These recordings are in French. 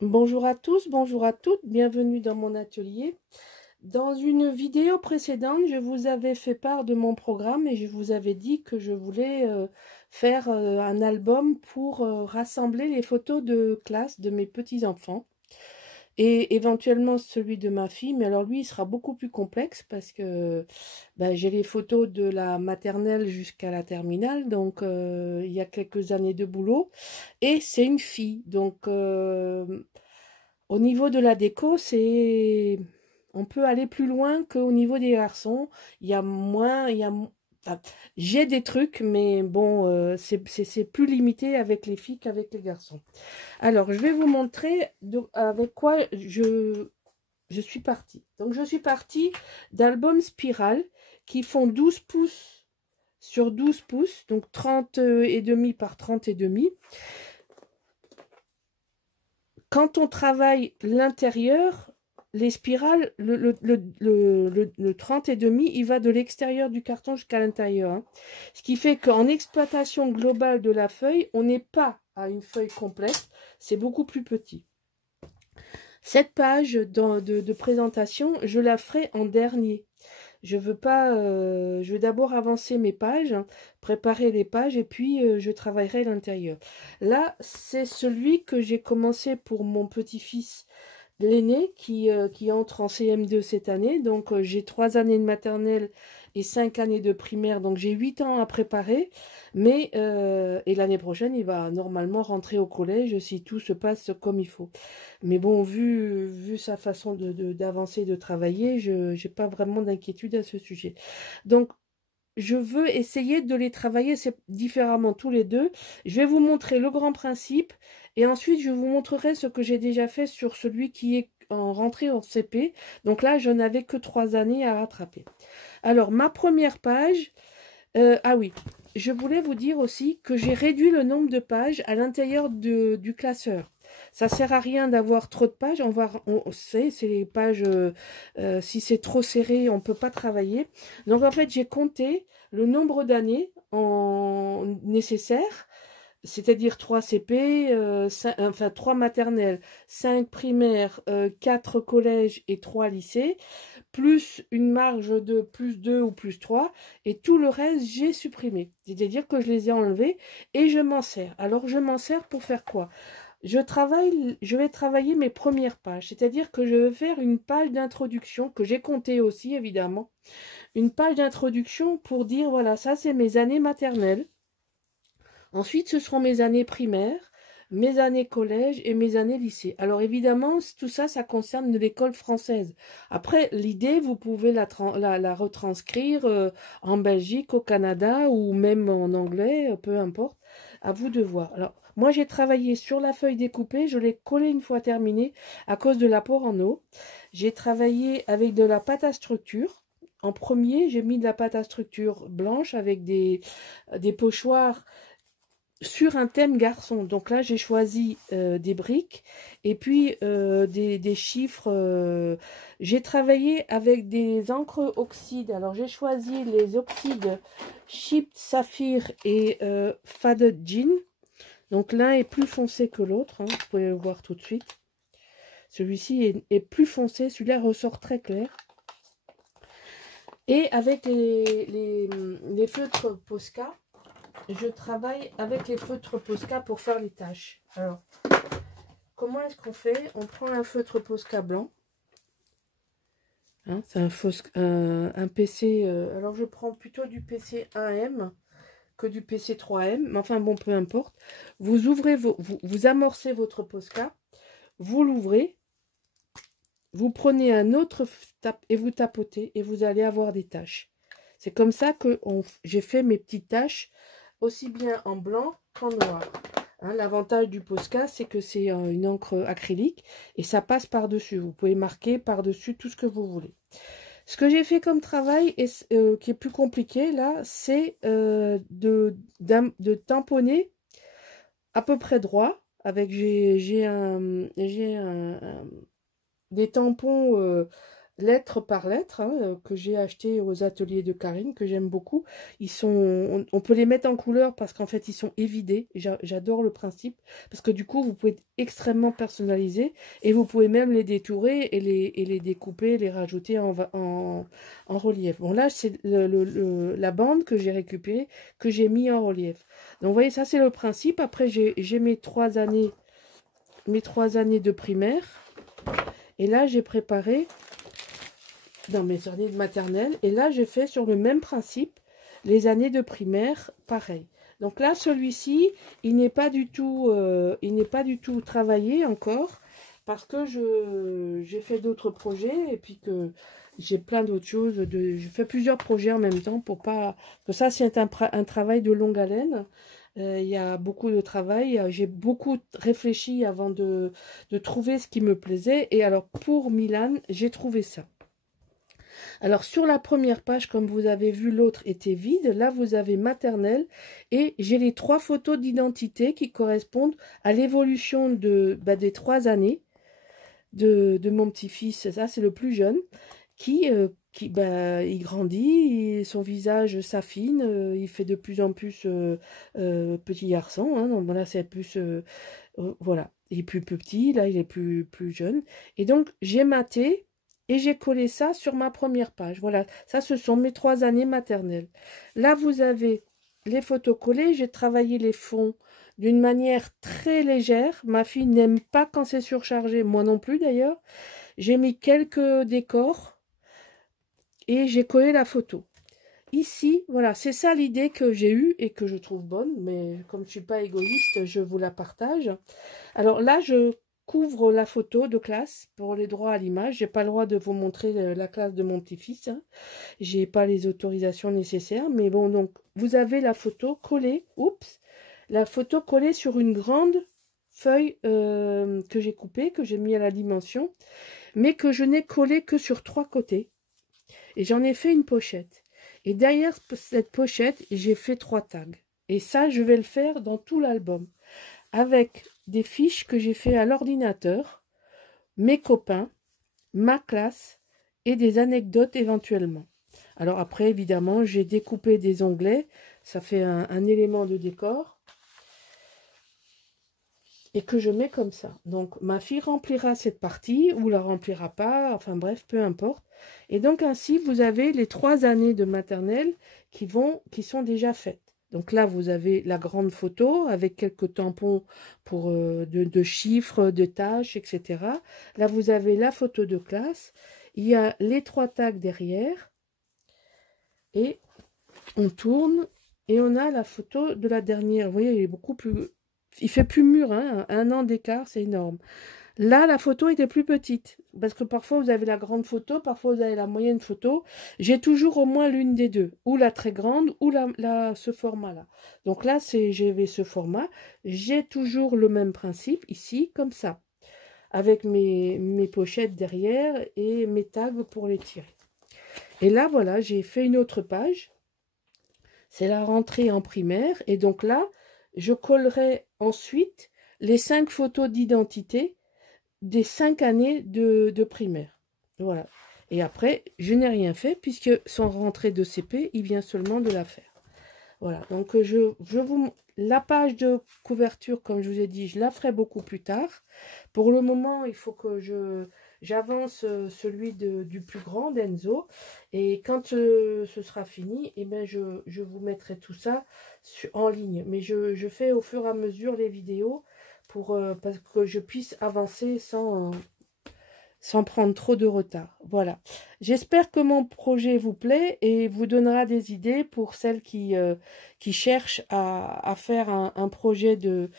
Bonjour à tous, bonjour à toutes, bienvenue dans mon atelier. Dans une vidéo précédente, je vous avais fait part de mon programme et je vous avais dit que je voulais faire un album pour rassembler les photos de classe de mes petits-enfants et éventuellement celui de ma fille, mais alors lui, il sera beaucoup plus complexe parce que j'ai les photos de la maternelle jusqu'à la terminale, donc il y a quelques années de boulot, et c'est une fille, donc au niveau de la déco, on peut aller plus loin qu'au niveau des garçons. Il y a moins, enfin, j'ai des trucs, mais bon, c'est plus limité avec les filles qu'avec les garçons. Alors, je vais vous montrer avec quoi je suis partie. Donc, je suis partie d'albums Spirale qui font 12 pouces sur 12 pouces, donc 30 et demi par 30 et demi. Quand on travaille l'intérieur, les spirales, le 30 et demi, il va de l'extérieur du carton jusqu'à l'intérieur, hein. Ce qui fait qu'en exploitation globale de la feuille, on n'est pas à une feuille complète, c'est beaucoup plus petit. Cette page de présentation, je la ferai en dernier. Je veux pas, je vais d'abord avancer mes pages, hein, préparer les pages et puis je travaillerai l'intérieur. Là, c'est celui que j'ai commencé pour mon petit-fils, l'aîné, qui entre en CM2 cette année. Donc j'ai 3 années de maternelle et 5 années de primaire, donc j'ai 8 ans à préparer. Mais et l'année prochaine, il va normalement rentrer au collège si tout se passe comme il faut. Mais bon, vu sa façon d'avancer, de travailler, je n'ai pas vraiment d'inquiétude à ce sujet. Donc, je veux essayer de les travailler différemment tous les deux. Je vais vous montrer le grand principe et ensuite je vous montrerai ce que j'ai déjà fait sur celui qui est en rentrée en CP. Donc là, je n'avais que 3 années à rattraper. Alors, ma première page, ah oui, je voulais vous dire aussi que j'ai réduit le nombre de pages à l'intérieur du classeur. Ça sert à rien d'avoir trop de pages. On sait, c'est les pages, si c'est trop serré, on peut pas travailler. Donc en fait, j'ai compté le nombre d'années nécessaires, c'est-à-dire 3 CP, enfin 3 maternelles, 5 primaires, 4 collèges et 3 lycées, plus une marge de plus 2 ou plus 3, et tout le reste, j'ai supprimé. C'est-à-dire que je les ai enlevés et je m'en sers. Alors, je m'en sers pour faire quoi? Je vais travailler mes premières pages, c'est-à-dire que je vais faire une page d'introduction, que j'ai comptée aussi, évidemment. Une page d'introduction pour dire, voilà, ça c'est mes années maternelles. Ensuite, ce seront mes années primaires, mes années collège et mes années lycée. Alors évidemment, tout ça, ça concerne l'école française. Après, l'idée, vous pouvez la retranscrire en Belgique, au Canada ou même en anglais, peu importe. À vous de voir. Alors, moi, j'ai travaillé sur la feuille découpée. Je l'ai collée une fois terminée à cause de l'apport en eau. J'ai travaillé avec de la pâte à structure. En premier, j'ai mis de la pâte à structure blanche avec des pochoirs sur un thème garçon. Donc là, j'ai choisi des briques et puis des chiffres. J'ai travaillé avec des encres oxydes. Alors, j'ai choisi les oxydes Chipped Saphir et Faded Jean. Donc, l'un est plus foncé que l'autre, hein, vous pouvez le voir tout de suite. Celui-ci est plus foncé, celui-là ressort très clair. Et avec les feutres Posca, je travaille avec les feutres Posca pour faire les tâches. Alors, comment est-ce qu'on fait? On prend un feutre Posca blanc. Hein, c'est un PC. Alors, je prends plutôt du PC 1M que du PC 3M. Mais enfin, bon, peu importe. Vous ouvrez vous amorcez votre Posca. Vous l'ouvrez. Vous prenez un autre et vous tapotez. Et vous allez avoir des tâches. C'est comme ça que j'ai fait mes petites tâches, aussi bien en blanc qu'en noir. Hein, l'avantage du Posca, c'est que c'est une encre acrylique et ça passe par-dessus. Vous pouvez marquer par-dessus tout ce que vous voulez. Ce que j'ai fait comme travail, qui est plus compliqué là, c'est de tamponner à peu près droit. Avec des tampons lettre par lettre, hein, que j'ai acheté aux ateliers de Karine, que j'aime beaucoup. Ils sont, on peut les mettre en couleur parce qu'en fait, ils sont évidés. J'adore le principe parce que du coup, vous pouvez extrêmement personnaliser et vous pouvez même les détourer et les découper, les rajouter en relief. Bon, là, c'est la bande que j'ai récupérée, que j'ai mis en relief. Donc, vous voyez, ça, c'est le principe. Après, j'ai mes 3 années de primaire. Et là, j'ai préparé dans mes années de maternelle. Et là, j'ai fait sur le même principe les années de primaire, pareil. Donc là, celui-ci, il n'est pas du tout travaillé encore parce que j'ai fait d'autres projets et puis que j'ai plein d'autres choses. Je fais plusieurs projets en même temps pour pas que ça, c'est un travail de longue haleine. Il y a beaucoup de travail. J'ai beaucoup réfléchi avant de trouver ce qui me plaisait. Et alors, pour Milan, j'ai trouvé ça. Alors, sur la première page, comme vous avez vu, l'autre était vide. Là, vous avez maternelle. Et j'ai les 3 photos d'identité qui correspondent à l'évolution des 3 années de mon petit-fils. Ça, c'est le plus jeune. Il grandit, son visage s'affine, il fait de plus en plus petit garçon. Hein, donc voilà, c'est plus... voilà, il est plus petit, là, il est plus jeune. Et donc, j'ai maté et j'ai collé ça sur ma première page. Voilà, ça, ce sont mes 3 années maternelles. Là, vous avez les photos collées. J'ai travaillé les fonds d'une manière très légère. Ma fille n'aime pas quand c'est surchargé, moi non plus d'ailleurs. J'ai mis quelques décors et j'ai collé la photo. Ici, voilà, c'est ça l'idée que j'ai eue et que je trouve bonne, mais comme je ne suis pas égoïste, je vous la partage. Alors là, je couvre la photo de classe pour les droits à l'image. J'ai pas le droit de vous montrer la classe de mon petit-fils. Hein. J'ai pas les autorisations nécessaires, mais bon, donc vous avez la photo collée. Oups, la photo collée sur une grande feuille que j'ai coupée, que j'ai mis à la dimension, mais que je n'ai collée que sur 3 côtés. Et j'en ai fait une pochette. Et derrière cette pochette, j'ai fait 3 tags. Et ça, je vais le faire dans tout l'album. Avec des fiches que j'ai fait à l'ordinateur, mes copains, ma classe et des anecdotes éventuellement. Alors après, évidemment, j'ai découpé des onglets. Ça fait un élément de décor. Et que je mets comme ça. Donc, ma fille remplira cette partie ou la remplira pas. Enfin bref, peu importe. Et donc, ainsi, vous avez les 3 années de maternelle qui sont déjà faites. Donc là, vous avez la grande photo avec quelques tampons pour de chiffres, de tâches, etc. Là, vous avez la photo de classe. Il y a les 3 tags derrière. Et on tourne et on a la photo de la dernière. Vous voyez, il est beaucoup plus... Il fait plus mûr, hein, 1 an d'écart, c'est énorme. Là, la photo était plus petite, parce que parfois vous avez la grande photo, parfois vous avez la moyenne photo. J'ai toujours au moins l'une des deux, ou la très grande, ou ce format-là. Donc là, j'avais ce format. J'ai toujours le même principe, ici, comme ça, avec mes pochettes derrière et mes tags pour les tirer. Et là, voilà, j'ai fait une autre page. C'est la rentrée en primaire, et donc là, je collerai ensuite les 5 photos d'identité des 5 années de primaire. Voilà. Et après, je n'ai rien fait puisque son rentrée de CP, il vient seulement de la faire. Voilà. Donc, la page de couverture, comme je vous ai dit, je la ferai beaucoup plus tard. Pour le moment, il faut que j'avance celui du plus grand, d'Enzo. Et quand ce sera fini, eh ben, je vous mettrai tout ça en ligne. Mais je fais au fur et à mesure les vidéos pour que je puisse avancer sans prendre trop de retard. Voilà. J'espère que mon projet vous plaît et vous donnera des idées pour celles qui cherchent à faire un projet de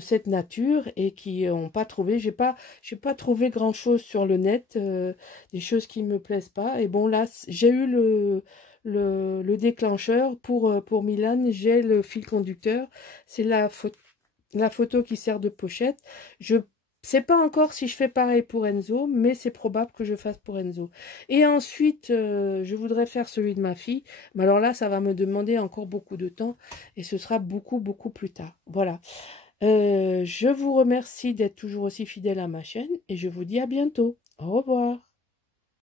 cette nature et qui n'ont pas trouvé. J'ai pas trouvé grand chose sur le net, des choses qui me plaisent pas. Et bon, là, j'ai eu le déclencheur pour Milan. J'ai le fil conducteur. C'est la photo qui sert de pochette. Je sais pas encore si je fais pareil pour Enzo, mais c'est probable que je fasse pour Enzo. Et ensuite, je voudrais faire celui de ma fille. Mais alors là, ça va me demander encore beaucoup de temps et ce sera beaucoup, beaucoup plus tard. Voilà. Je vous remercie d'être toujours aussi fidèle à ma chaîne et je vous dis à bientôt. Au revoir.